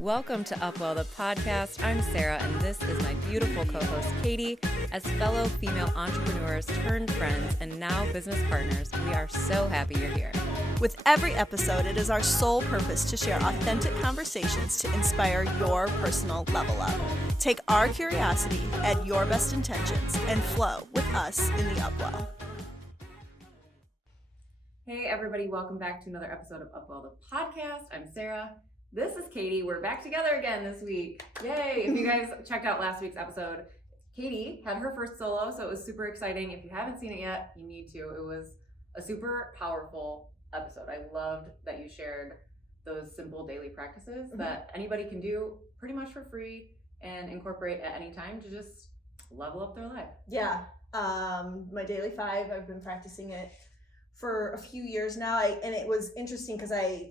Welcome to UpWell The Podcast. I'm Sarah, and this is my beautiful co-host, Katie. As fellow female entrepreneurs turned friends and now business partners, we are so happy you're here. With every episode, it is our sole purpose to share authentic conversations to inspire your personal level up. Take our curiosity, add your best intentions, and flow with us in the UpWell. Hey everybody, welcome back to another episode of UpWell The Podcast. I'm Sarah. This is Katie. We're back together again this week. Yay! If you guys checked out last week's episode, Katie had her first solo, so it was super exciting. If you haven't seen it yet, you need to. It was a super powerful episode. I loved that you shared those simple daily practices that anybody can do pretty much for free and incorporate at any time to just level up their life. Yeah. My daily 5, I've been practicing it for a few years now. And it was interesting because I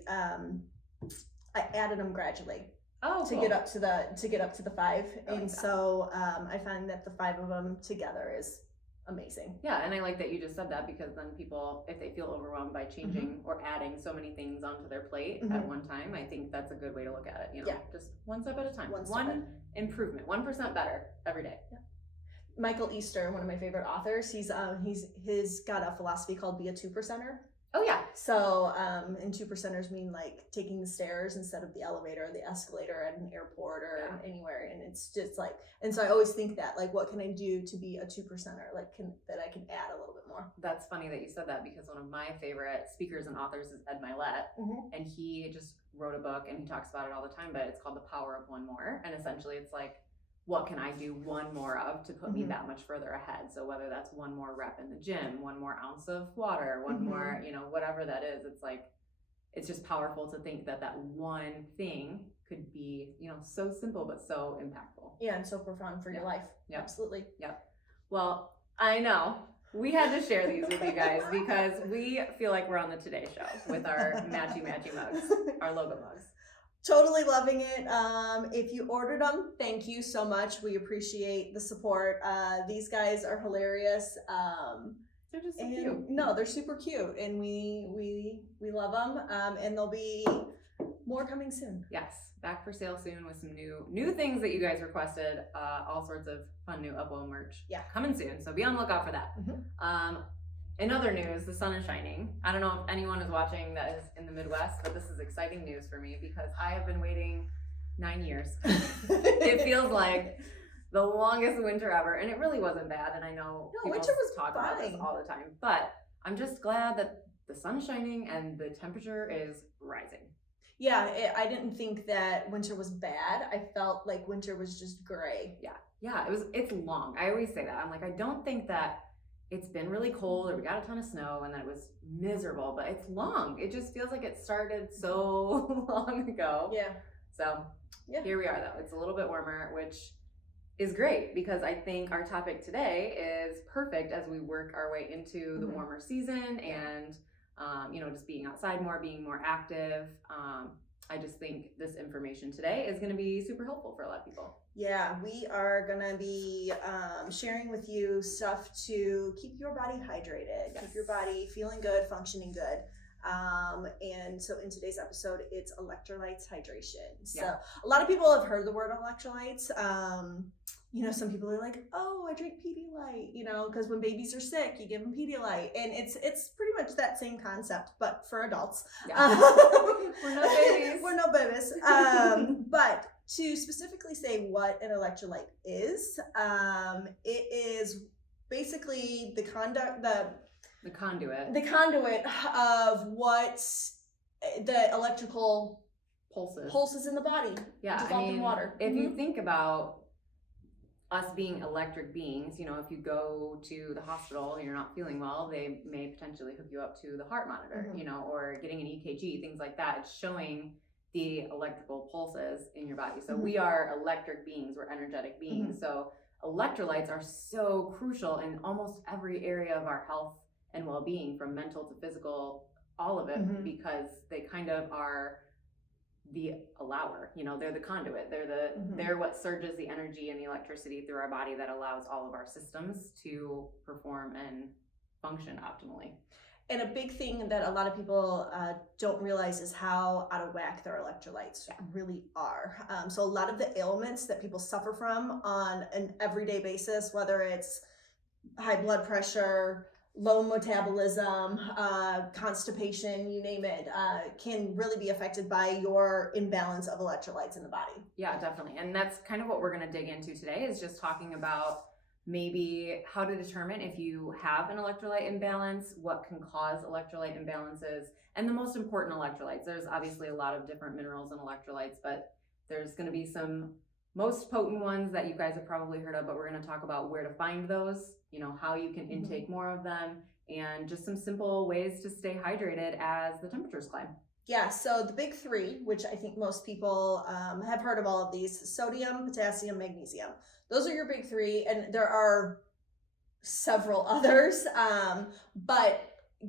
added them gradually to get up to the 5, and so I find that the 5 of them together is amazing. Yeah, and I like that you just said that, because then people, if they feel overwhelmed by changing or adding so many things onto their plate at one time, I think that's a good way to look at it. You know, just one step at a time, one improvement, 1% better every day. Yeah. Michael Easter, one of my favorite authors, he's got a philosophy called be a 2%er. Oh yeah. So, and 2%ers mean like taking the stairs instead of the elevator or the escalator at an airport or anywhere. And it's just like, and so I always think that, like, what can I do to be a 2%er? Like, that I can add a little bit more. That's funny that you said that, because one of my favorite speakers and authors is Ed Milet, and he just wrote a book and he talks about it all the time, but it's called The Power of One More. And essentially it's like, what can I do one more of to put me that much further ahead? So whether that's one more rep in the gym, one more ounce of water, one more, you know, whatever that is, it's like, it's just powerful to think that that one thing could be, you know, so simple, but so impactful. Yeah. And so profound for your life. Yep. Absolutely. Yep. Well, I know we had to share these with you guys because we feel like we're on the Today Show with our matchy mugs, our logo mugs. Totally loving it. If you ordered them, thank you so much. We appreciate the support. These guys are hilarious. They're just so cute. No, they're super cute, and we love them. And there'll be more coming soon. Yes, back for sale soon with some new things that you guys requested. All sorts of fun new UpWell merch. Yeah, coming soon. So be on the lookout for that. In other news, the sun is shining. I don't know if anyone is watching that is in the Midwest, but this is exciting news for me because I have been waiting 9 years. It feels like the longest winter ever, and it really wasn't bad. And I know people talk about this all the time, but I'm just glad that the sun's shining and the temperature is rising. Yeah, I didn't think that winter was bad. I felt like winter was just gray. Yeah, it's long. I always say that. I'm like, I don't think that it's been really cold or we got a ton of snow and then it was miserable, but it's long. It just feels like it started so long ago. Yeah. So here we are though. It's a little bit warmer, which is great because I think our topic today is perfect as we work our way into the warmer season and, you know, just being outside more, being more active. I just think this information today is going to be super helpful for a lot of people. Yeah, we are going to be sharing with you stuff to keep your body hydrated, keep your body feeling good, functioning good. And so in today's episode, it's electrolytes hydration. So a lot of people have heard the word electrolytes. You know, some people are like, oh, I drink Pedialyte, you know, because when babies are sick, you give them Pedialyte. And it's pretty much that same concept, but for adults. Yeah. We're no babies. We're no babies. But to specifically say what an electrolyte is, it is basically the conduit of what the electrical pulses in the body. Yeah, dissolved in water. If you think about us being electric beings, you know, if you go to the hospital and you're not feeling well, they may potentially hook you up to the heart monitor, you know, or getting an EKG, things like that. It's showing the electrical pulses in your body. So we are electric beings, we're energetic beings. So electrolytes are so crucial in almost every area of our health and well-being, from mental to physical, all of it, because they kind of are the allower, you know, they're the conduit, they're what surges the energy and the electricity through our body that allows all of our systems to perform and function optimally. And a big thing that a lot of people don't realize is how out of whack their electrolytes really are. So a lot of the ailments that people suffer from on an everyday basis, whether it's high blood pressure, low metabolism, constipation, you name it, can really be affected by your imbalance of electrolytes in the body. Yeah, definitely. And that's kind of what we're going to dig into today, is just talking about maybe how to determine if you have an electrolyte imbalance, what can cause electrolyte imbalances, and the most important electrolytes. There's obviously a lot of different minerals and electrolytes, but there's going to be some most potent ones that you guys have probably heard of, but we're going to talk about where to find those, how you can intake more of them, and just some simple ways to stay hydrated as the temperatures climb. Yeah, so the big three, which I think most people have heard of all of these: sodium, potassium, magnesium. Those are your big three, and there are several others, but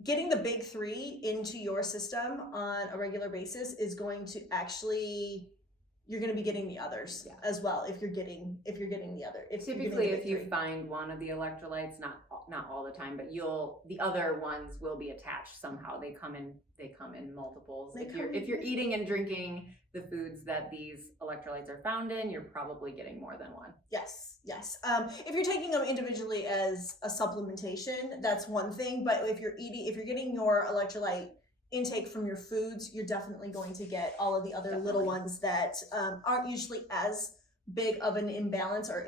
getting the big three into your system on a regular basis is going to actually, you're going to be getting the others as well if you're getting the other. Typically, if you find one of the electrolytes, not all the time, but the other ones will be attached somehow. They come in multiples. If you're eating and drinking the foods that these electrolytes are found in, you're probably getting more than one. Yes. If you're taking them individually as a supplementation, that's one thing. But if you're getting your electrolyte intake from your foods, you're definitely going to get all of the other little ones that aren't usually as big of an imbalance or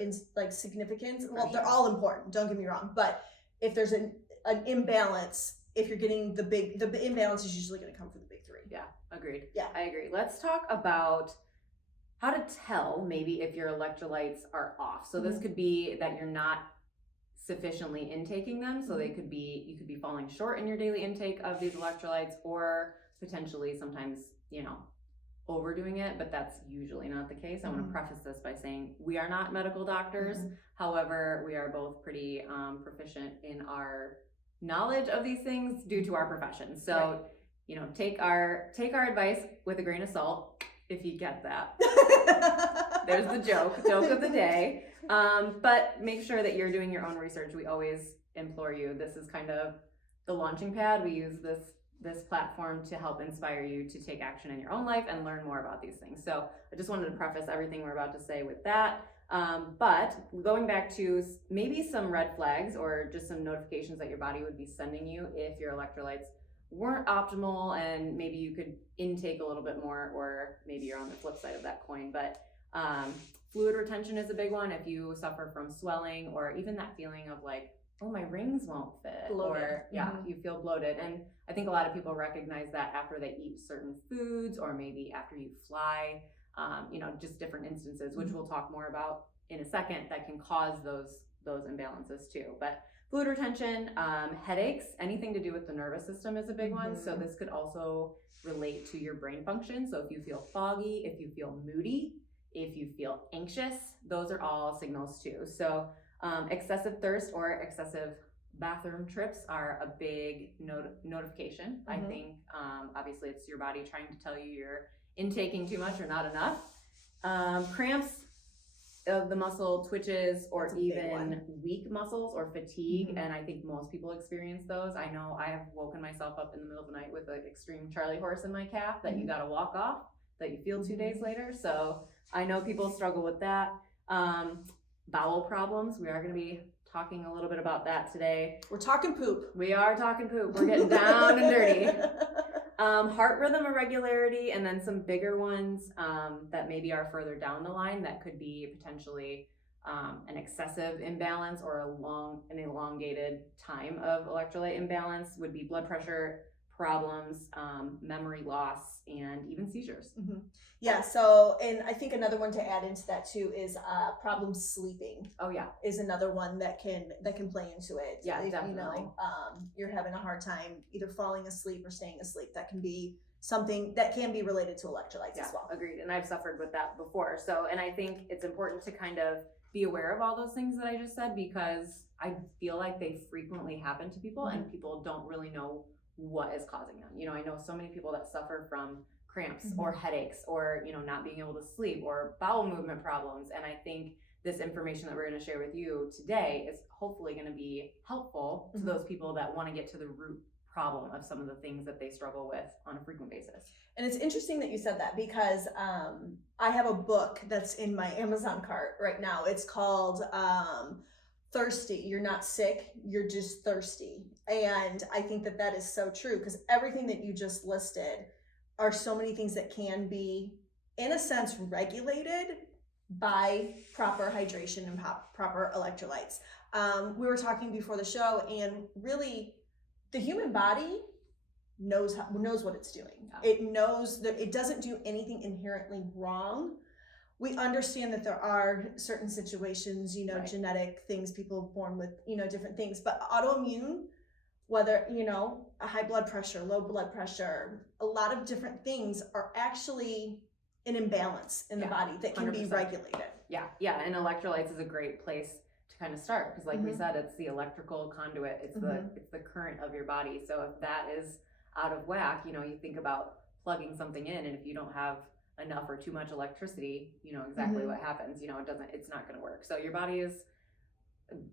significant. Well, they're all important, don't get me wrong, but if there's an imbalance, if you're getting the imbalance is usually going to come from the big three. Yeah, agreed. Yeah, I agree. Let's talk about how to tell maybe if your electrolytes are off. So this could be that you're not sufficiently intaking them, so you could be falling short in your daily intake of these electrolytes, or potentially sometimes overdoing it, but that's usually not the case. I want to preface this by saying we are not medical doctors. However, we are both pretty proficient in our knowledge of these things due to our profession. So take our advice with a grain of salt, if you get that. There's the joke of the day. But make sure that you're doing your own research. We always implore you. This is kind of the launching pad. We use this platform to help inspire you to take action in your own life and learn more about these things. So I just wanted to preface everything we're about to say with that. But going back to maybe some red flags or just some notifications that your body would be sending you if your electrolytes weren't optimal, and maybe you could intake a little bit more, or maybe you're on the flip side of that coin. But fluid retention is a big one. If you suffer from swelling, or even that feeling of my rings won't fit, bloated. Or you feel bloated. And I think a lot of people recognize that after they eat certain foods, or maybe after you fly, just different instances, which we'll talk more about in a second, that can cause those imbalances too. But fluid retention, headaches, anything to do with the nervous system is a big one. So this could also relate to your brain function. So if you feel foggy, if you feel moody, if you feel anxious, those are all signals too. So excessive thirst or excessive bathroom trips are a big notification. I think obviously it's your body trying to tell you you're intaking too much or not enough. Cramps of the muscle, twitches, or even weak muscles or fatigue. And I think most people experience those. I know I have woken myself up in the middle of the night with an extreme Charlie horse in my calf that you got to walk off, that you feel 2 days later. So I know people struggle with that. Bowel problems. We are going to be talking a little bit about that today. We're talking poop. We are talking poop. We're getting down and dirty. Heart rhythm irregularity, and then some bigger ones that maybe are further down the line that could be potentially an excessive imbalance or an elongated time of electrolyte imbalance would be blood pressure problems, memory loss, and even seizures. Yeah, so, and I think another one to add into that too is problems sleeping. Oh yeah, is another one that can play into it. Yeah, if, definitely. You're having a hard time either falling asleep or staying asleep, that can be something that can be related to electrolytes as well. Agreed, and I've suffered with that before. So, and I think it's important to kind of be aware of all those things that I just said, because I feel like they frequently happen to people and people don't really know what is causing them. I know so many people that suffer from cramps or headaches, or not being able to sleep, or bowel movement problems. And I think this information that we're going to share with you today is hopefully going to be helpful to those people that want to get to the root problem of some of the things that they struggle with on a frequent basis. And it's interesting that you said that because I have a book that's in my Amazon cart right now. It's called Thirsty. You're not sick, you're just thirsty. And I think that that is so true because everything that you just listed are so many things that can be, in a sense, regulated by proper hydration and proper electrolytes. We were talking before the show, and really the human body knows what it's doing. Yeah. It knows that it doesn't do anything inherently wrong. We understand that there are certain situations, right. Genetic things, people born with, different things, but autoimmune, whether, a high blood pressure, low blood pressure, a lot of different things are actually an imbalance in the body that can 100%. Be regulated. Yeah. And electrolytes is a great place to kind of start because like we said, it's the electrical conduit. It's the current of your body. So if that is out of whack, you think about plugging something in, and if you don't have enough or too much electricity, exactly what happens. It's not going to work. So your body is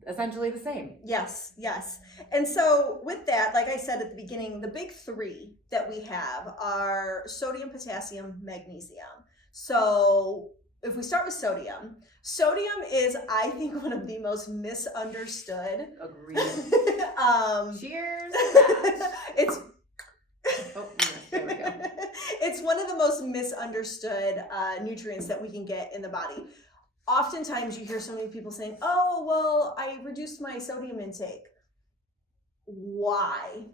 essentially the same. Yes. And so with that, like I said at the beginning, the big three that we have are sodium, potassium, magnesium. So if we start with sodium is, I think, one of the most misunderstood. Agreed. Cheers. It's there we go. It's one of the most misunderstood nutrients that we can get in the body. Oftentimes you hear so many people saying, oh, well, I reduced my sodium intake. Why?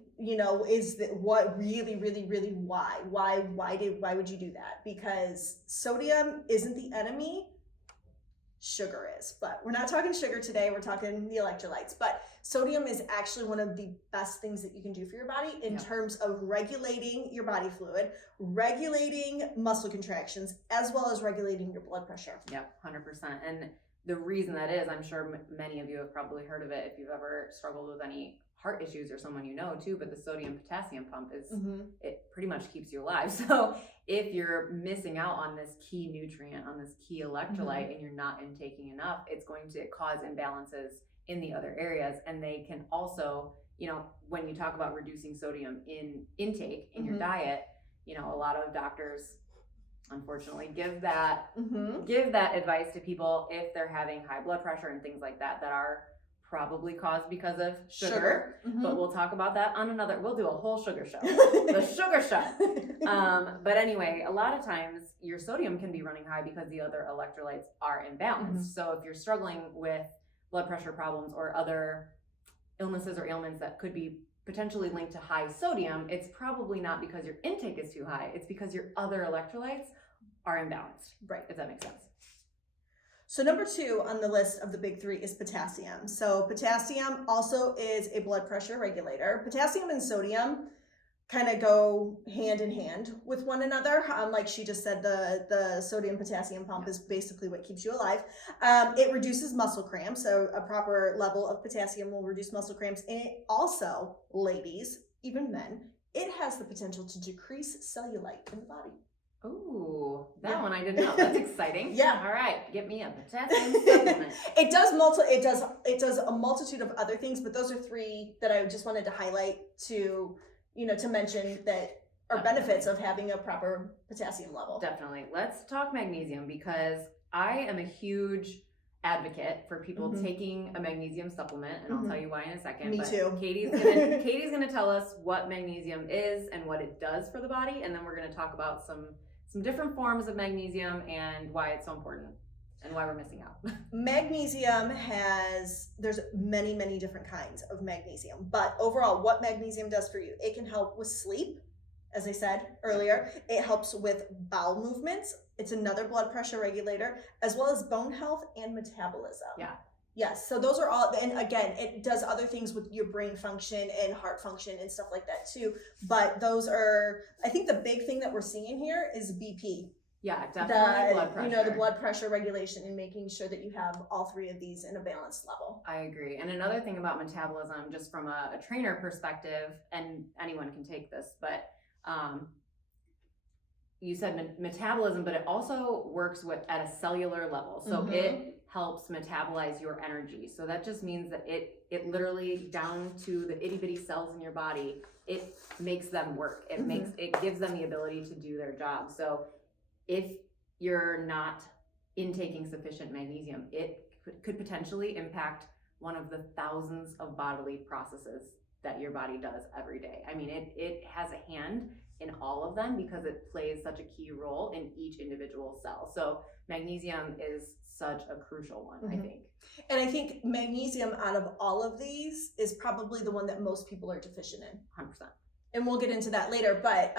Is that what really, really, really why? Why would you do that? Because sodium isn't the enemy, sugar is. But we're not talking sugar today, we're talking the electrolytes. But sodium is actually one of the best things that you can do for your body in terms of regulating your body fluid, regulating muscle contractions, as well as regulating your blood pressure. Yep, 100%. And the reason that is, I'm sure many of you have probably heard of it if you've ever struggled with any heart issues or someone too, but the sodium potassium pump is, it pretty much keeps you alive. So if you're missing out on this key nutrient, on this key electrolyte, and you're not intaking enough, it's going to cause imbalances in the other areas. And they can also, when you talk about reducing sodium in intake in your diet, a lot of doctors unfortunately give that advice to people if they're having high blood pressure and things like that are probably caused because of sugar. But we'll talk about that on we'll do a whole sugar show. The sugar show. But anyway, a lot of times your sodium can be running high because the other electrolytes are imbalanced. So if you're struggling with blood pressure problems or other illnesses or ailments that could be potentially linked to high sodium, it's probably not because your intake is too high. It's because your other electrolytes are imbalanced. Right. If that makes sense. So number 2 on the list of the big 3 is potassium. So potassium also is a blood pressure regulator. Potassium and sodium kind of go hand in hand with one another. Like she just said, the sodium potassium pump is basically what keeps you alive. It reduces muscle cramps. So a proper level of potassium will reduce muscle cramps. And it also, ladies, even men, it has the potential to decrease cellulite in the body. Ooh, that one I didn't know. That's exciting. Yeah. All right, get me a potassium supplement. It does a multitude of other things, but those are 3 that I just wanted to highlight to mention that are benefits of having a proper potassium level. Definitely. Let's talk magnesium because I am a huge advocate for people taking a magnesium supplement, and I'll tell you why in a second. Me too. Katie's gonna tell us what magnesium is and what it does for the body, and then we're gonna talk about some different forms of magnesium and why it's so important and why we're missing out. Magnesium there's many, many different kinds of magnesium, but overall what magnesium does for you, it can help with sleep. As I said earlier, it helps with bowel movements. It's another blood pressure regulator, as well as bone health and metabolism. Yeah. Yes, so those are all, and again, it does other things with your brain function and heart function and stuff like that too. But those are, I think the big thing that we're seeing here is BP. Yeah, definitely blood pressure. The blood pressure regulation and making sure that you have all 3 of these in a balanced level. I agree. And another thing about metabolism, just from a trainer perspective, and anyone can take this, but you said metabolism, but it also works at a cellular level. So it helps metabolize your energy. So that just means that it literally down to the itty bitty cells in your body, it makes them work. It gives them the ability to do their job. So if you're not intaking sufficient magnesium, it could potentially impact one of the thousands of bodily processes that your body does every day. I mean, it has a hand in all of them because it plays such a key role in each individual cell. So magnesium is such a crucial one, I think. And I think magnesium out of all of these is probably the one that most people are deficient in. 100%. And we'll get into that later, but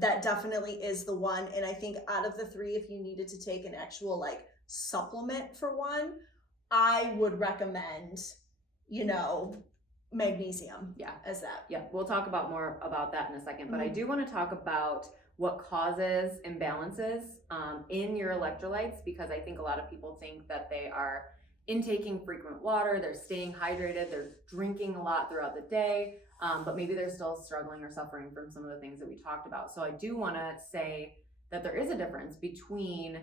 that definitely is the one. And I think out of the three, if you needed to take an actual like supplement for one, I would recommend, magnesium as that. Yeah, we'll talk about more about that in a second, but I do want to talk about what causes imbalances in your electrolytes, because I think a lot of people think that they are intaking frequent water, they're staying hydrated, they're drinking a lot throughout the day, but maybe they're still struggling or suffering from some of the things that we talked about. So I do want to say that there is a difference between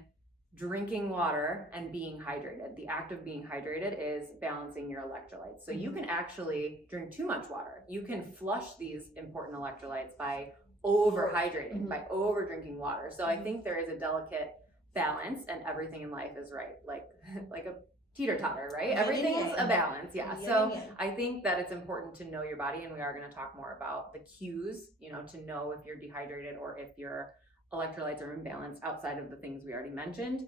drinking water and being hydrated. The act of being hydrated is balancing your electrolytes. So you can actually drink too much water. You can flush these important electrolytes by overhydrating, by over drinking water. So I think there is a delicate balance, and everything in life is right, like a teeter-totter, right? Everything's a balance. So I think that it's important to know your body, and we are going to talk more about the cues, to know if you're dehydrated or if your electrolytes are imbalanced outside of the things we already mentioned.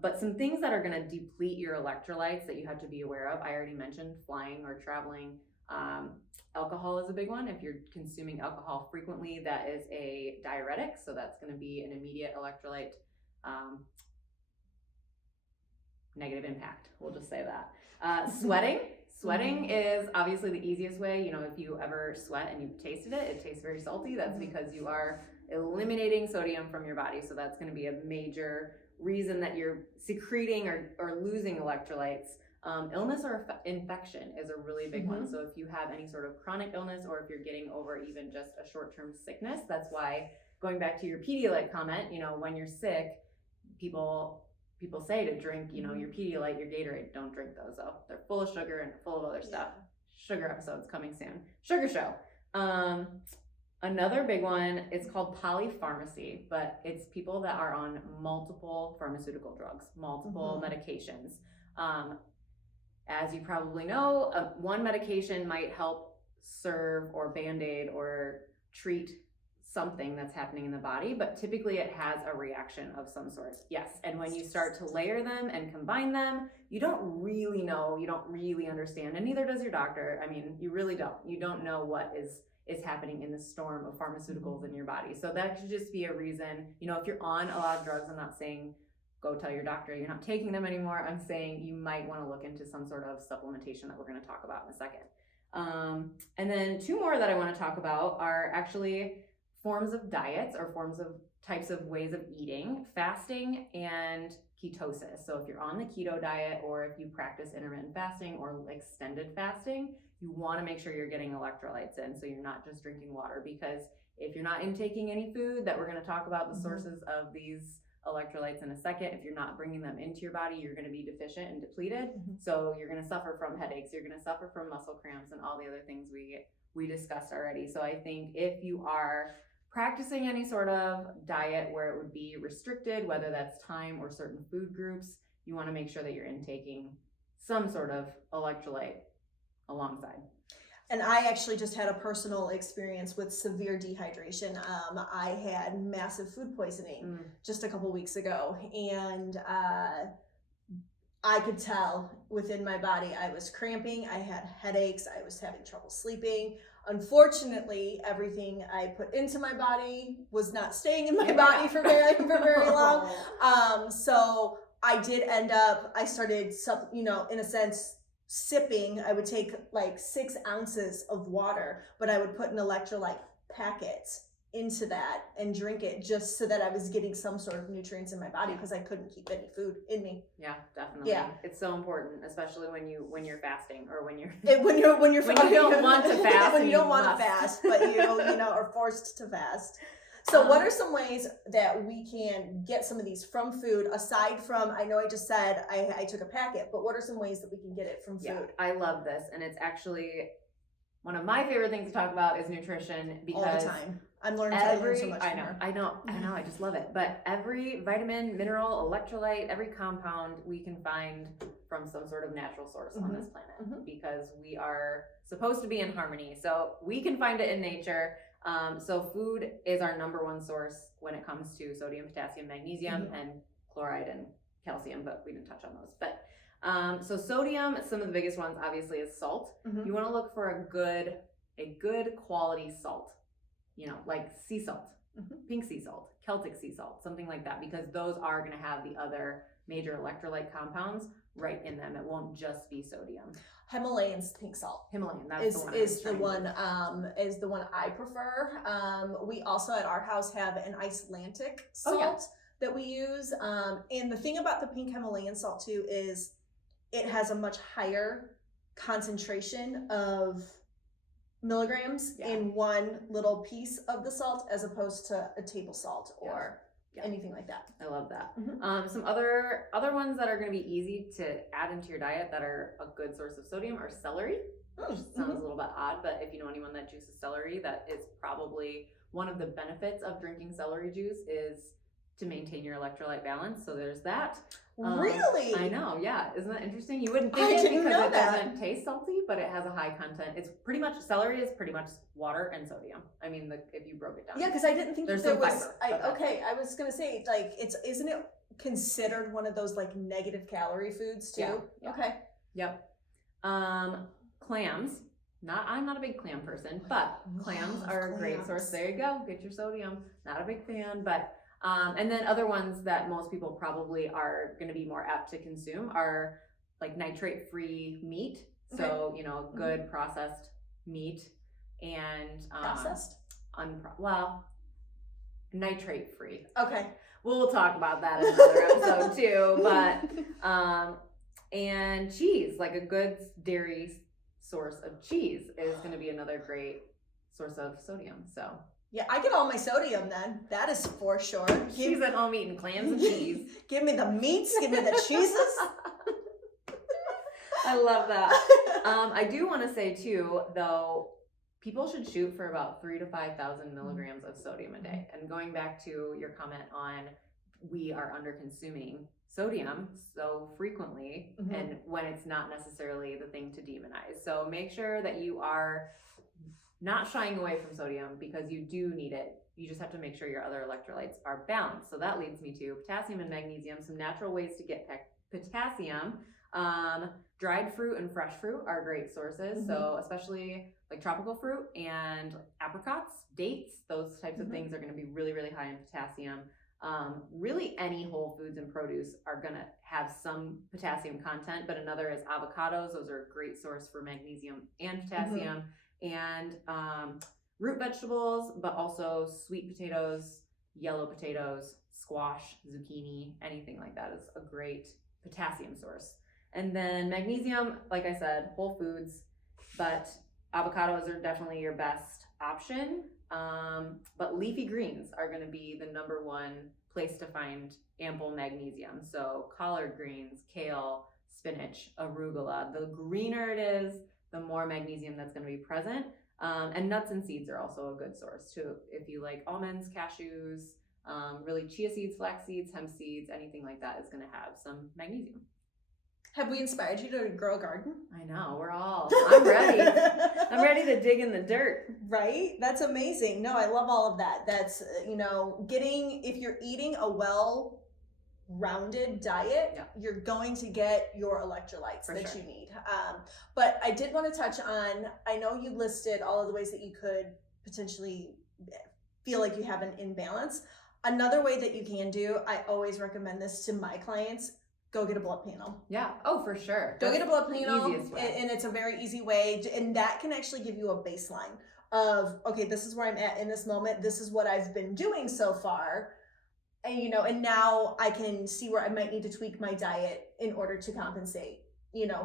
But some things that are going to deplete your electrolytes that you have to be aware of, I already mentioned flying or traveling. Alcohol is a big one. If you're consuming alcohol frequently, that is a diuretic. So that's going to be an immediate electrolyte negative impact. We'll just say that. Sweating is obviously the easiest way. If you ever sweat and you've tasted it, it tastes very salty. That's because you are eliminating sodium from your body. So that's going to be a major reason that you're secreting or losing electrolytes. Illness or infection is a really big one. So if you have any sort of chronic illness, or if you're getting over even just a short-term sickness, that's why, going back to your Pedialyte comment, when you're sick, people say to drink, your Pedialyte, your Gatorade. Don't drink those though. They're full of sugar and full of other stuff. Sugar episode's coming soon. Sugar show. Another big one, it's called polypharmacy, but it's people that are on multiple pharmaceutical drugs, multiple medications. As you probably know, one medication might help serve or band-aid or treat something that's happening in the body, but typically it has a reaction of some sort. Yes, and when you start to layer them and combine them, you don't really know, you don't really understand, and neither does your doctor. I mean, you really don't. You don't know what is happening in the storm of pharmaceuticals in your body. So that could just be a reason, if you're on a lot of drugs, I'm not saying go tell your doctor you're not taking them anymore. I'm saying you might want to look into some sort of supplementation that we're going to talk about in a second. And then two more that I want to talk about are actually forms of diets, or forms of types of ways of eating, fasting and ketosis. So if you're on the keto diet, or if you practice intermittent fasting or extended fasting, you want to make sure you're getting electrolytes in, so you're not just drinking water, because if you're not intaking any food, that we're going to talk about the sources of these electrolytes in a second, if you're not bringing them into your body, you're going to be deficient and depleted. So you're going to suffer from headaches, you're going to suffer from muscle cramps, and all the other things we discussed already. So I think if you are practicing any sort of diet where it would be restricted, whether that's time or certain food groups, you want to make sure that you're intaking some sort of electrolyte alongside. And I actually just had a personal experience with severe dehydration. I had massive food poisoning just a couple weeks ago, and I could tell within my body I was cramping, I had headaches, I was having trouble sleeping. Unfortunately, everything I put into my body was not staying in my body for very long. So I did end up, I started, in a sense, sipping. I would take like 6 ounces of water, but I would put an electrolyte packet into that and drink it, just so that I was getting some sort of nutrients in my body, because I couldn't keep any food in me. Yeah, definitely. Yeah. It's so important, especially when you're fasting, or when you don't want to fast, when but you are forced to fast. So what are some ways that we can get some of these from food, aside from, I know I just said I took a packet, but what are some ways that we can get it from food? Yeah, I love this. And it's actually one of my favorite things to talk about is nutrition, because all the time. I'm learning so much from her. I know, I just love it. But every vitamin, mineral, electrolyte, every compound we can find from some sort of natural source on this planet, because we are supposed to be in harmony. So we can find it in nature. So food is our number one source when it comes to sodium, potassium, magnesium, and chloride and calcium, but we didn't touch on those. But so sodium, some of the biggest ones obviously is salt. You want to look for a good quality salt, you know, like sea salt, pink sea salt, Celtic sea salt, something like that, because those are going to have the other major electrolyte compounds right in them. It won't just be sodium. Himalayan pink salt. Himalayan, that's is the one I prefer. We also at our house have an Icelandic salt that we use. And the thing about the pink Himalayan salt too is it has a much higher concentration of milligrams in one little piece of the salt, as opposed to a table salt or anything like that. I love that. Some other ones that are going to be easy to add into your diet that are a good source of sodium are celery. Which sounds a little bit odd, but if you know anyone that juices celery, that is probably one of the benefits of drinking celery juice, is to maintain your electrolyte balance. So there's that. Really? I know, yeah. Isn't that interesting? You wouldn't think it because it doesn't taste salty, but it has a high content. It's pretty much, celery is pretty much water and sodium. I mean, if you broke it down. Yeah, because I didn't think there's there some was. fiber. I was gonna say, like, isn't it considered one of those like negative calorie foods too? Yeah. Okay. Yep. Clams. I'm not a big clam person, but clams are a great source. There you go. Get your sodium. Not a big fan, but and then other ones that most people probably are going to be more apt to consume are like nitrate-free meat. So, you know, good processed meat and processed? Nitrate-free. Okay. We'll talk about that in another episode too. But and cheese, like a good dairy source of cheese, is going to be another great source of sodium. So yeah, I get all my sodium then. That is for sure. She's at home eating clams and cheese. Give me the meats, give me the cheeses. I love that. I do want to say too, though, people should shoot for about 3,000 to 5,000 milligrams of sodium a day. And going back to your comment on we are under consuming sodium so frequently, and when it's not necessarily the thing to demonize. So make sure that you are not shying away from sodium, because you do need it. You just have to make sure your other electrolytes are balanced. So that leads me to potassium and magnesium, some natural ways to get potassium. Dried fruit and fresh fruit are great sources. So especially like tropical fruit and apricots, dates, those types of things are going to be really, really high in potassium. Really any whole foods and produce are going to have some potassium content, but another is avocados. Those are a great source for magnesium and potassium. And root vegetables, but also sweet potatoes, yellow potatoes, squash, zucchini, anything like that is a great potassium source. And then magnesium, like I said, whole foods, but avocados are definitely your best option. But leafy greens are going to be the number one place to find ample magnesium. So collard greens, kale, spinach, arugula. The greener it is, the more magnesium that's going to be present. And nuts and seeds are also a good source too. If you like almonds, cashews, really chia seeds, flax seeds, hemp seeds, anything like that is going to have some magnesium. Have we inspired you to grow a garden? I know, I'm ready. I'm ready to dig in the dirt. Right? That's amazing. No, I love all of that. That's, if you're eating a well-rounded diet, you're going to get your electrolytes you need. But I did want to touch on, I know you listed all of the ways that you could potentially feel like you have an imbalance. Another way that you can do, I always recommend this to my clients, go get a blood panel. Yeah. Oh, for sure. Go get a blood panel, and it's a very easy way, and that can actually give you a baseline of, okay, this is where I'm at in this moment. This is what I've been doing so far, and and now I can see where I might need to tweak my diet in order to compensate,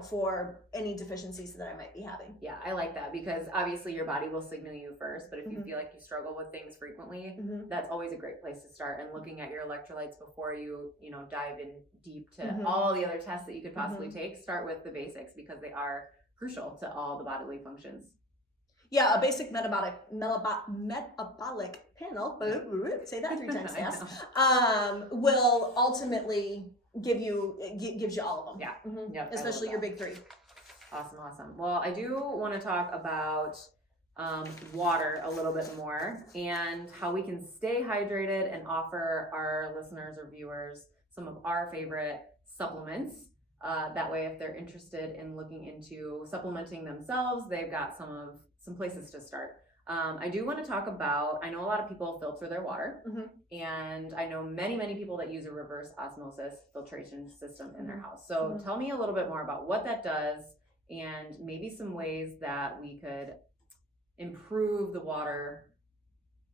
for any deficiencies that I might be having. Yeah, I like that because obviously your body will signal you first, but if you Mhm. feel like you struggle with things frequently, Mhm. that's always a great place to start. And looking at your electrolytes before you dive in deep to Mhm. all the other tests that you could possibly Mhm. take, start with the basics because they are crucial to all the bodily functions. Yeah, a basic metabolic panel, say that 3 times I fast, will ultimately gives you all of them. Yeah. Mhm. Yep, I Especially love your that. big 3. Awesome. Well, I do want to talk about water a little bit more and how we can stay hydrated and offer our listeners or viewers some of our favorite supplements. That way, if they're interested in looking into supplementing themselves, they've got some places to start. I do want to talk about, I know a lot of people filter their water, and I know many people that use a reverse osmosis filtration system in their house. So tell me a little bit more about what that does and maybe some ways that we could improve the water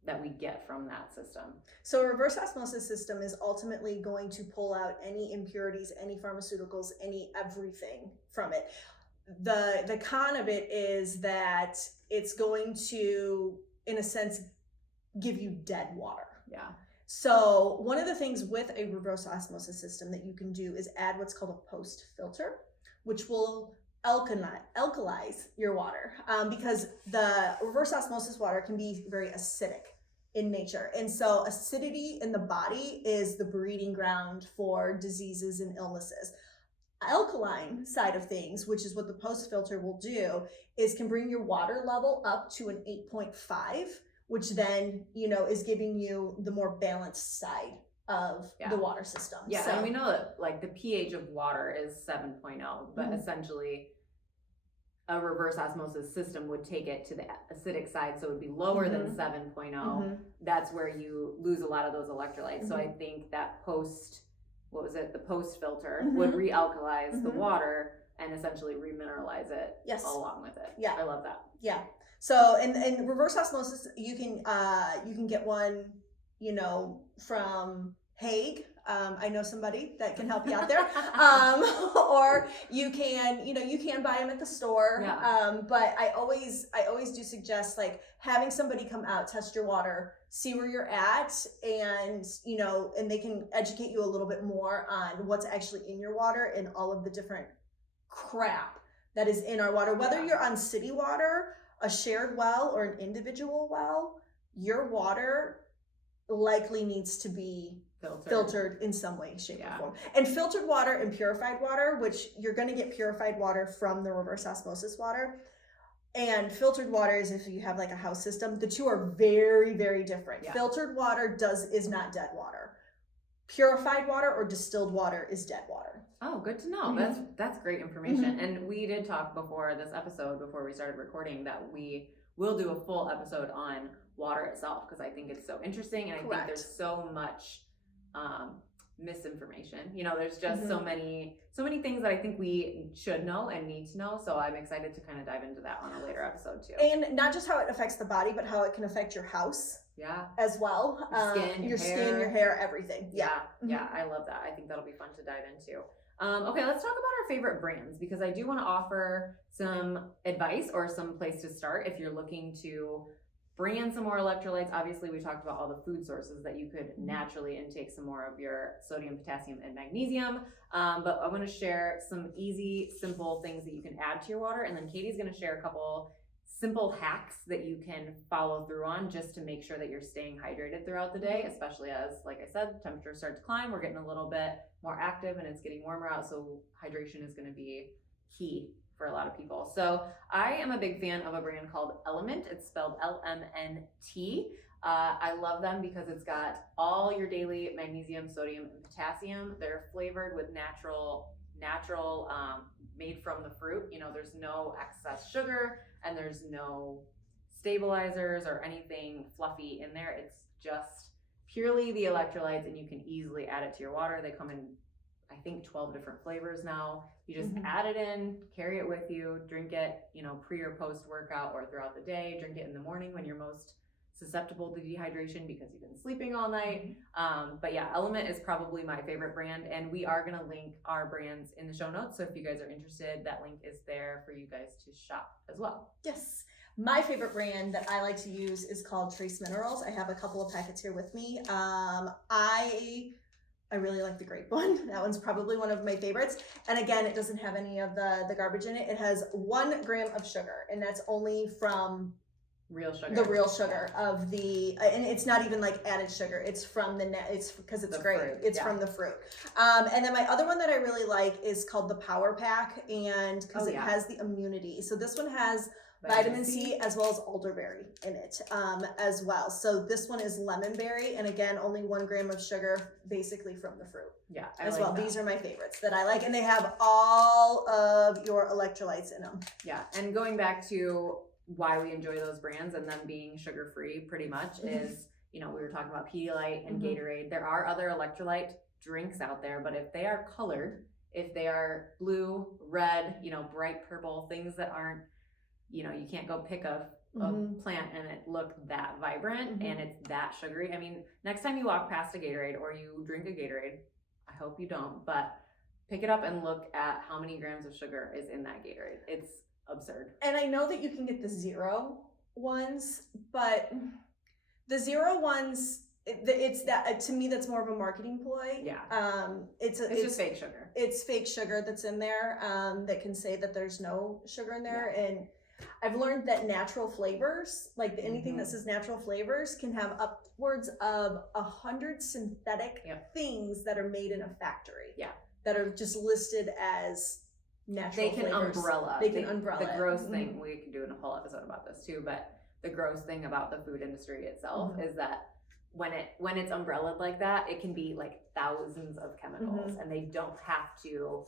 that we get from that system. So a reverse osmosis system is ultimately going to pull out any impurities, any pharmaceuticals, any everything from it. The con of it is that it's going to, in a sense, give you dead water. Yeah. So one of the things with a reverse osmosis system that you can do is add what's called a post filter, which will alkalize your water, because the reverse osmosis water can be very acidic in nature. And so acidity in the body is the breeding ground for diseases and illnesses. Alkaline side of things, which is what the post filter will do, is can bring your water level up to an 8.5, which then, is giving you the more balanced side of the water system. Yeah, so, and we know that like the pH of water is 7.0, but essentially a reverse osmosis system would take it to the acidic side, so it would be lower than 7.0. That's where you lose a lot of those electrolytes. So I think that the post filter would realkalize the water and essentially remineralize it along with it. Yeah. I love that. Yeah. So and reverse osmosis, you can get one, from Hague. I know somebody that can help you out there. Or you can buy them at the store. Yeah. But I always do suggest like having somebody come out, test your water, see where you're at, and and they can educate you a little bit more on what's actually in your water and all of the different crap that is in our water. Whether you're on city water, a shared well, or an individual well, your water likely needs to be filtered in some way, shape, or form. And filtered water and purified water, which you're going to get purified water from the reverse osmosis water. And filtered water is if you have like a house system. The two are very, very different. Yeah. Filtered water is not dead water. Purified water or distilled water is dead water. Oh, good to know. That's great information. And we did talk before this episode, before we started recording, that we will do a full episode on water itself because I think it's so interesting, and I think there's so much misinformation. There's just so many things that I think we should know and need to know. So I'm excited to kind of dive into that on a later episode too. And not just how it affects the body, but how it can affect your house. Yeah. As well. Your skin, your hair, everything. Yeah. Yeah, I love that. I think that'll be fun to dive into. Okay, let's talk about our favorite brands because I do want to offer some advice or some place to start if you're looking to bring in some more electrolytes. Obviously, we talked about all the food sources that you could naturally intake some more of your sodium, potassium, and magnesium. But I want to share some easy, simple things that you can add to your water. And then Katie's going to share a couple simple hacks that you can follow through on just to make sure that you're staying hydrated throughout the day, especially as, like I said, temperatures start to climb. We're getting a little bit more active and it's getting warmer out. So hydration is going to be key for a lot of people. So I am a big fan of a brand called Element. It's spelled LMNT. I love them because it's got all your daily magnesium, sodium, and potassium. They're flavored with natural made from the fruit. There's no excess sugar and there's no stabilizers or anything fluffy in there. It's just purely the electrolytes, and you can easily add it to your water. They come in, I think, 12 different flavors now. You just add it in, carry it with you, drink it, pre or post workout or throughout the day. Drink it in the morning when you're most susceptible to dehydration because you've been sleeping all night. But yeah, Element is probably my favorite brand, and we are going to link our brands in the show notes. So if you guys are interested, that link is there for you guys to shop as well. Yes. My favorite brand that I like to use is called Trace Minerals. I have a couple of packets here with me. I really like the grape one. That one's probably one of my favorites. And again, it doesn't have any of the garbage in it. It has 1 gram of sugar, and that's only from real sugar. The real sugar of the, and it's not even like added sugar. It's from it's because it's great. Fruit, it's from the fruit. And then my other one that I really like is called the Power Pack, and because it has the immunity. So this one has vitamin C as well as elderberry in it as well. So this one is lemon berry, and again, only 1 gram of sugar, basically from the fruit. Yeah, as well. These are my favorites that I like, and they have all of your electrolytes in them. Yeah, and going back to why we enjoy those brands and them being sugar-free pretty much is, you know, we were talking about Pedialyte and Gatorade. There are other electrolyte drinks out there, but if they are colored, if they are blue, red, you know, bright purple, things that aren't, you know, you can't go pick a plant and it look that vibrant and it's that sugary. I mean, next time you walk past a Gatorade or you drink a Gatorade, I hope you don't, but pick it up and look at how many grams of sugar is in that Gatorade. It's absurd. And I know that you can get the 0 ones, but the 0 ones, it's that, to me, that's more of a marketing ploy. Yeah. It's just fake sugar. It's fake sugar that's in there, that can say that there's no sugar in there. And I've learned that natural flavors, like anything that says natural flavors, can have upwards of 100 synthetic things that are made in a factory. Yeah. That are just listed as natural flavors. They can umbrella. The gross thing, we can do a whole episode about this too, but the gross thing about the food industry itself is that when it's umbrellaed like that, it can be like thousands of chemicals, and they don't have to,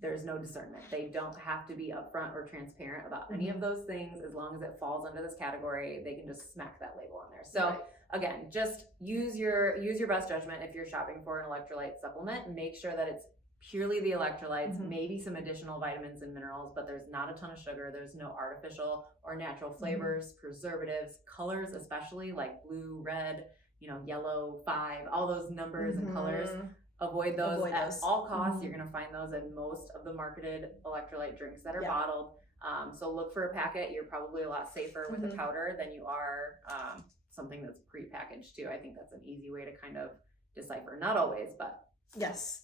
there's no discernment. They don't have to be upfront or transparent about any of those things. As long as it falls under this category, they can just smack that label on there. So again, just use your best judgment if you're shopping for an electrolyte supplement. Make sure that it's purely the electrolytes, maybe some additional vitamins and minerals, but there's not a ton of sugar. There's no artificial or natural flavors, preservatives, colors, especially like blue, red, you know, yellow, 5, all those numbers and colors. Avoid those at all costs. You're going to find those in most of the marketed electrolyte drinks that are bottled. So look for a packet. You're probably a lot safer with a powder than you are something that's pre-packaged too. I think that's an easy way to kind of decipher. Not always, but. Yes.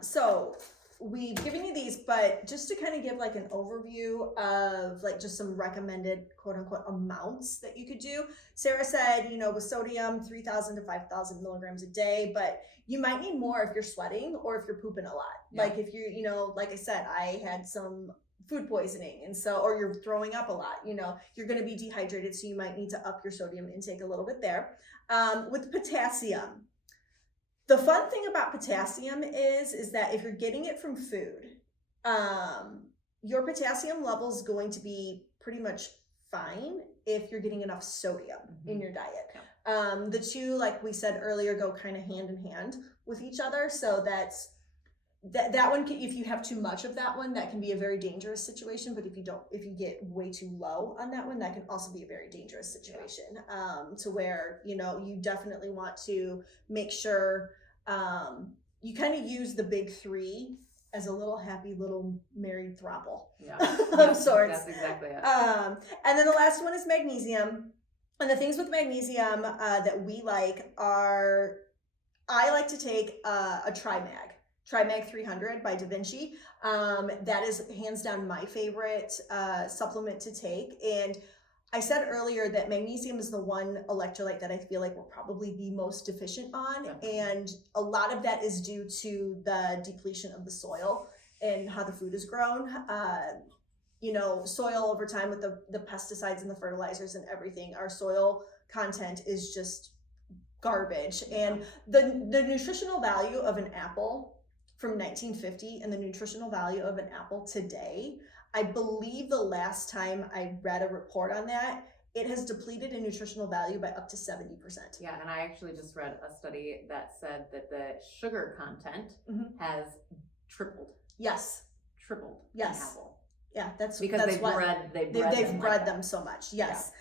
So we've given you these, but just to kind of give like an overview of like just some recommended quote unquote amounts that you could do. Sarah said, you know, with sodium, 3,000 to 5,000 milligrams a day, but you might need more if you're sweating or if you're pooping a lot. Yeah. Like if you're, you know, like I said, I had some food poisoning, and so, or you're throwing up a lot, you know, you're going to be dehydrated. So you might need to up your sodium intake a little bit there. With potassium, the fun thing about potassium is that if you're getting it from food, your potassium level is going to be pretty much fine if you're getting enough sodium in your diet. Yeah. The two, like we said earlier, go kind of hand in hand with each other. So that one, if you have too much of that one, that can be a very dangerous situation. But if you get way too low on that one, that can also be a very dangerous situation. To where, you know, you definitely want to make sure you kind of use the big 3 as a little happy little married throuple of sorts. That's exactly it. And then the last one is magnesium. And the things with magnesium that we like are, I like to take a TriMag 300 by Da Vinci. That is hands down my favorite supplement to take. And I said earlier that magnesium is the one electrolyte that I feel like we're probably the most deficient on. Yeah. And a lot of that is due to the depletion of the soil and how the food is grown. You know, soil over time with the pesticides and the fertilizers and everything, our soil content is just garbage. And the nutritional value of an apple from 1950 and the nutritional value of an apple today, I believe the last time I read a report on that, it has depleted in nutritional value by up to 70%. Yeah, and I actually just read a study that said that the sugar content has tripled. Yes. Tripled yes. in apple. Yeah, that's because that's they've what bred them so much. Yes.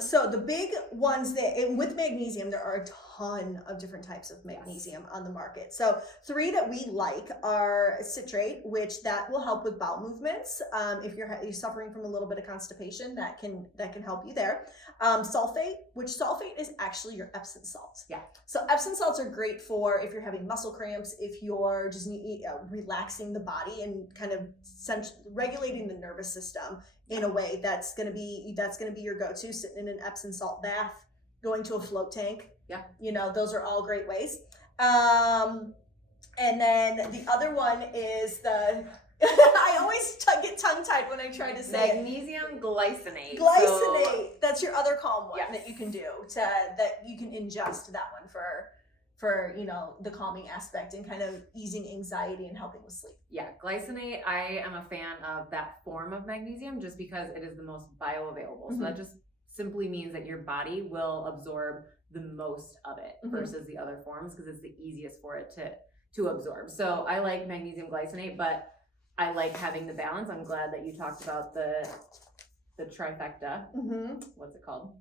So the big ones with magnesium, there are a ton of different types of magnesium on the market. So 3 that we like are citrate, which that will help with bowel movements. If you're suffering from a little bit of constipation, that can help you there. Sulfate, which sulfate is actually your Epsom salt. Yeah. So Epsom salts are great for if you're having muscle cramps, if you're just relaxing the body and kind of regulating the nervous system in a way that's gonna be your go-to. Sitting in an Epsom salt bath, going to a float tank. Yeah. Those are all great ways. And then the other one is I always get tongue-tied when I try to say magnesium glycinate. That's your other calm one. Yes. That you can do that you can ingest that one for the calming aspect and kind of easing anxiety and helping with sleep. Yeah, glycinate, I am a fan of that form of magnesium just because it is the most bioavailable. So that just simply means that your body will absorb the most of it versus the other forms because it's the easiest for it to absorb. So I like magnesium glycinate, but I like having the balance. I'm glad that you talked about the trifecta. What's it called?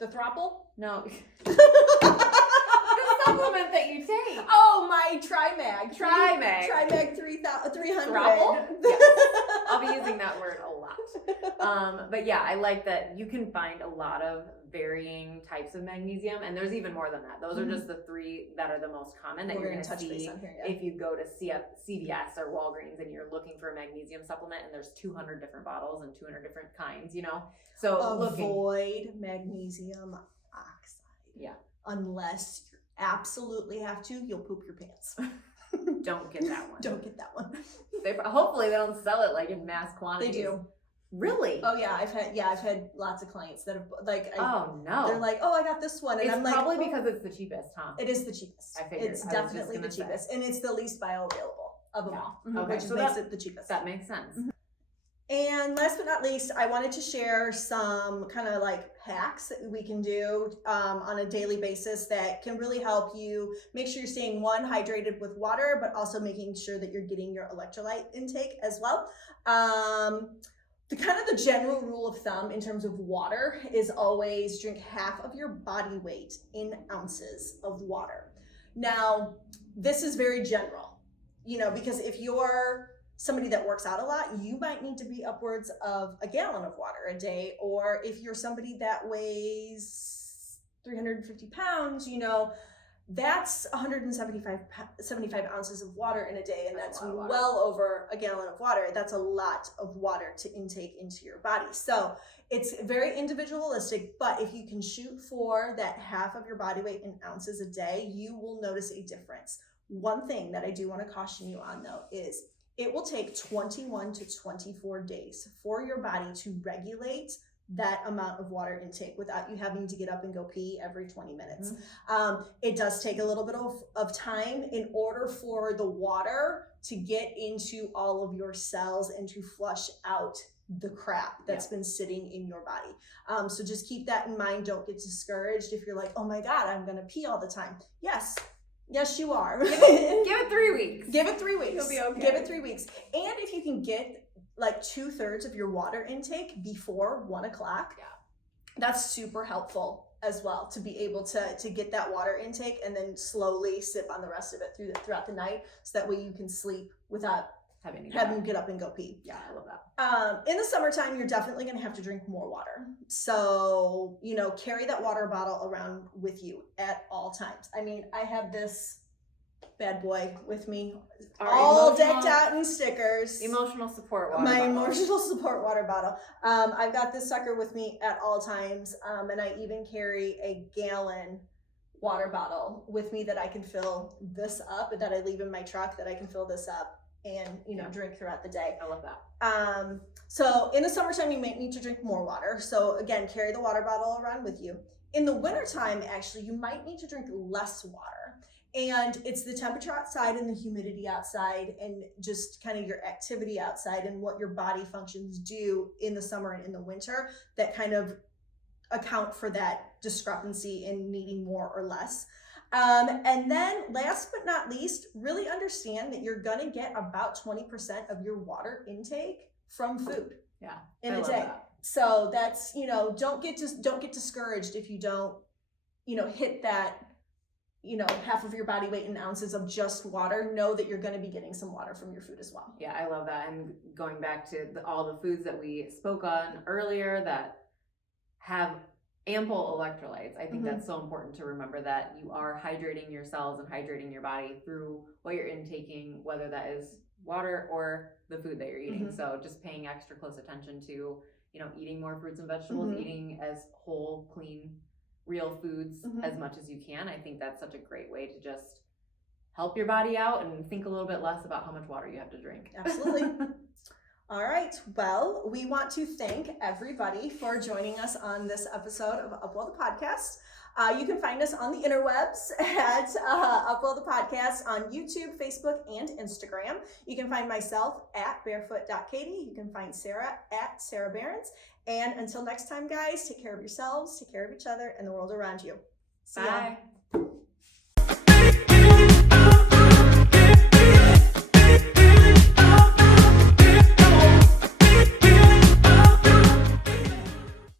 The throuple? No. Supplement that you take. Oh, my Trimag 300. Throuple? Yes. I'll be using that word a lot. But yeah, I like that you can find a lot of varying types of magnesium, and there's even more than that. Those are just the 3 that are the most common that you're going to see if you go to CVS or Walgreens and you're looking for a magnesium supplement, and there's 200 different bottles and 200 different kinds, So avoid magnesium oxide. Yeah. Unless you absolutely have to, you'll poop your pants. Don't get that one. Don't get that one. Hopefully they don't sell it like in mass quantities. They do. Really? Oh yeah, I've had lots of clients that have oh no. They're like, oh, I got this one, and it's I'm like, probably because it's the cheapest, huh? It is the cheapest. I figured. It's definitely the cheapest, and it's the least bioavailable of them all, Okay, which so makes it the cheapest. That makes sense. And last but not least, I wanted to share some kind of like hacks that we can do on a daily basis that can really help you make sure you're staying hydrated with water, but also making sure that you're getting your electrolyte intake as well. The general rule of thumb in terms of water is always drink half of your body weight in ounces of water. Now, this is very general, because if you're somebody that works out a lot, you might need to be upwards of a gallon of water a day. Or if you're somebody that weighs 350 pounds, that's 75 ounces of water in a day, and that's well over a gallon of water. That's a lot of water to intake into your body. So it's very individualistic, but if you can shoot for that half of your body weight in ounces a day, you will notice a difference. One thing that I do want to caution you on, though, is it will take 21 to 24 days for your body to regulate that amount of water intake without you having to get up and go pee every 20 minutes. It does take a little bit of time in order for the water to get into all of your cells and to flush out the crap that's been sitting in your body. So just keep that in mind. Don't get discouraged if you're like, oh my God, I'm gonna pee all the time. Yes, you are. Give it 3 weeks. Give it 3 weeks. You'll be okay. Give it 3 weeks. And if you can get like 2/3 of your water intake before 1 o'clock, that's super helpful as well, to be able to get that water intake and then slowly sip on the rest of it throughout the night, so that way you can sleep without having to get up and go pee. Yeah, I love that. In the summertime, you're definitely going to have to drink more water. So, carry that water bottle around with you at all times. I mean, I have this bad boy with me, all decked out in stickers. Emotional support water My bottle. emotional support water bottle. I've got this sucker with me at all times, and I even carry a gallon water bottle with me that I can fill this up, that I leave in my truck, that I can fill this up and drink throughout the day. I love that. So in the summertime, you might need to drink more water. So again, carry the water bottle around with you. In the wintertime, actually, you might need to drink less water. And it's the temperature outside and the humidity outside and just kind of your activity outside and what your body functions do in the summer and in the winter that kind of account for that discrepancy in needing more or less. And then last but not least, really understand that you're going to get about 20% of your water intake from food. Yeah. In I a love day. that. So that's, don't get discouraged if you don't, hit that, half of your body weight in ounces of just water. Know that you're going to be getting some water from your food as well. Yeah, I love that. And going back to all the foods that we spoke on earlier that have ample electrolytes, I think that's so important to remember that you are hydrating your cells and hydrating your body through what you're intaking, whether that is water or the food that you're eating. So just paying extra close attention to, eating more fruits and vegetables, eating as whole, clean, real foods as much as you can. I think that's such a great way to just help your body out and think a little bit less about how much water you have to drink. Absolutely. All right. Well, we want to thank everybody for joining us on this episode of UpWell The Podcast. You can find us on the interwebs at UpWell The Podcast on YouTube, Facebook, and Instagram. You can find myself at barefoot.katie. You can find Sarah at Sarah Behrens. And until next time, guys, take care of yourselves, take care of each other, and the world around you. See ya. Bye.